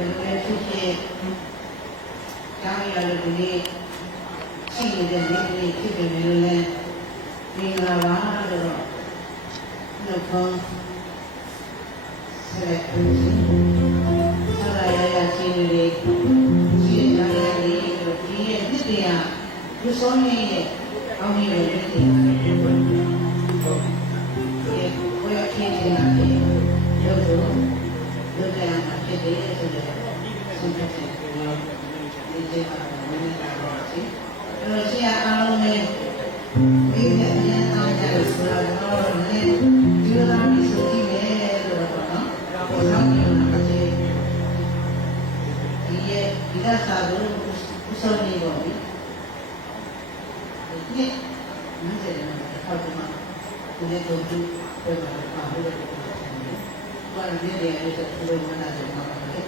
လည်းဖြစ်ဖြစ်ကျောင်းရလို့ဒီနေ့ရှိနေတဲ့နေ့လေးဖြစ်တယ်လို့လည်းမင်္ဂလာပါလို့နှုတ်ခွန်းဆက်ပြီးဆရာရရှိနေရှိနေတယ်လို့ဒီရဲ့နှစ်တရာလူဆုံးနေတဲ့ကောင်းကြီးတွေဖြစ်တယ်ဘယ်အခင်းနေတာလဲလို့လုပ်ကြရမှာဖြစ်တယ်ဆိုတော့ဆုံးဖြတ်ချက်ကိုဒီကျေပါမင်းတာတော့ရှိအဲ့တော့ဆရာအားလုံးနဲ့ဒီနဲ့အရင်အားကြလို့ဆိုတော့လည်းဒီလိုမျိုးဆိုပြီးလေလို့တော့နော်ပေါ်ဆောင်နေမှာဖြစ်ဒီရဲ့ဒီကစားလို့ဥစ္စာနေပါပြီဒီမင်းတဲ့ဟောဒီမှာဒီနေ့တော့ဒီပေါ်မှာပါလို့ဘာလို့ဒီနေ့အဲ့ဒါကိုမနာကြမှာလဲ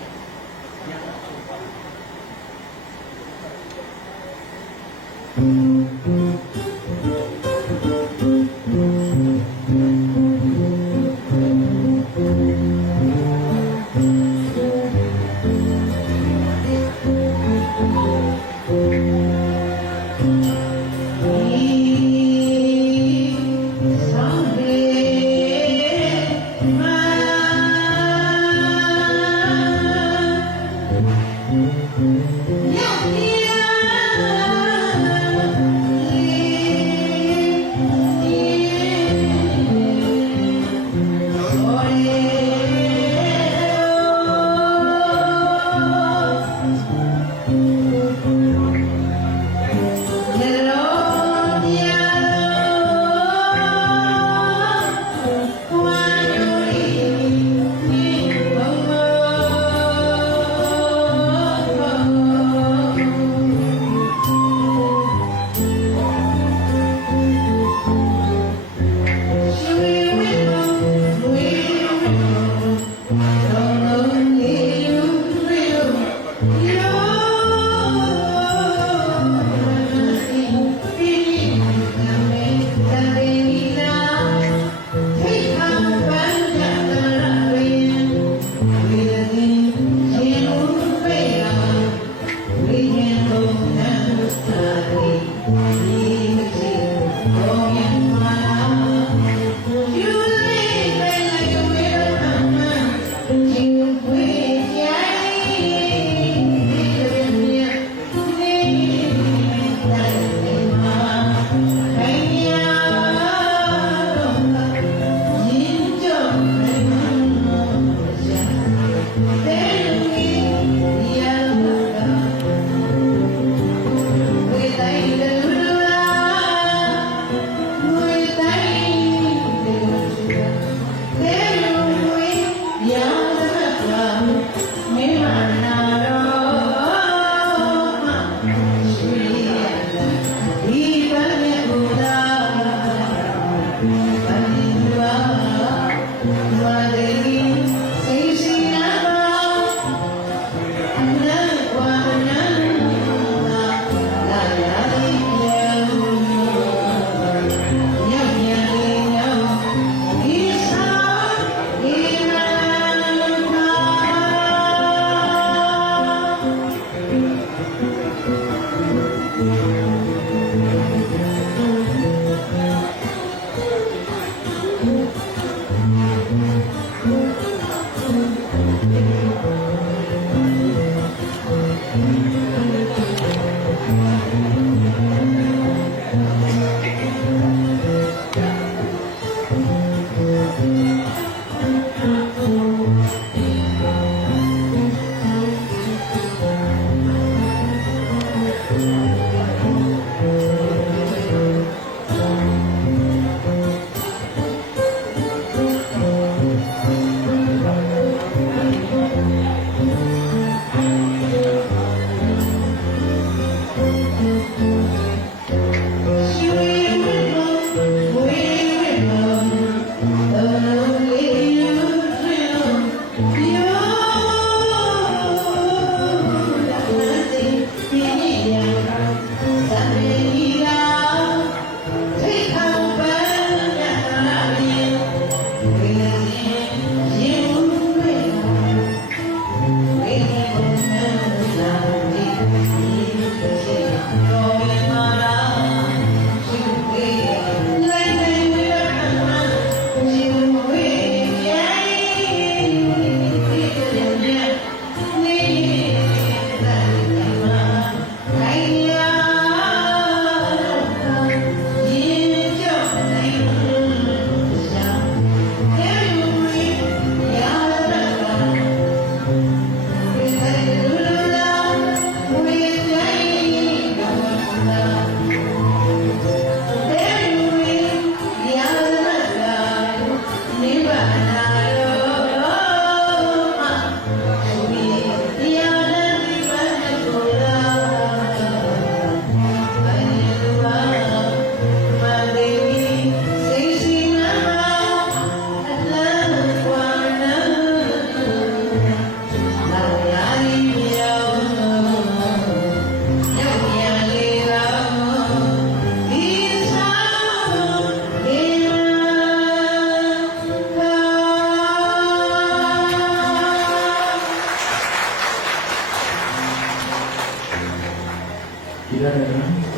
ရတယ်နော်